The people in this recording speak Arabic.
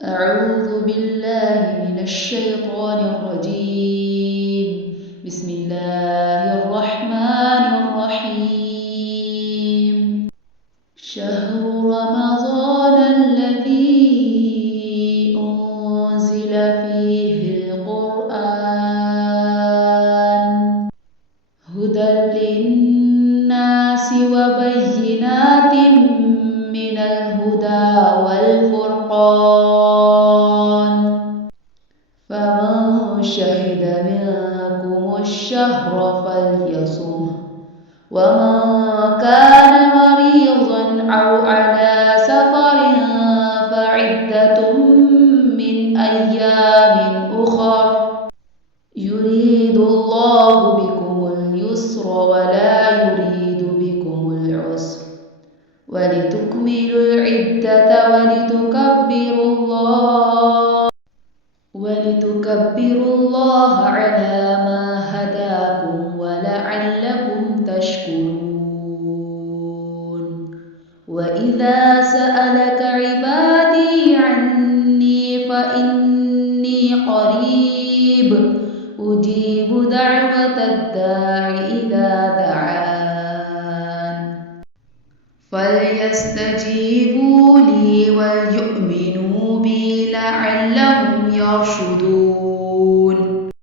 أعوذ بالله من الشيطان الرجيم. بسم الله الرحمن الرحيم. شهر رمضان الذي أنزل فيه القرآن هدى للناس وبينات من الهدى والفرقان، فمن شهد منكم الشهر فليصمه، ومن كان مريضا أو على سفر فعدة من أيام أخر، يريد الله بكم اليسر ولا يريد بكم العسر، ولتكملوا العدة ولتكبروا الله على ما هداكم ولعلكم تشكرون. وإذا سألك عبادي عني فإني قريب أجيب دعوة الداع إذا دعان، فليستجيبوا لي وليؤمنوا بي لعلهم يرشدون.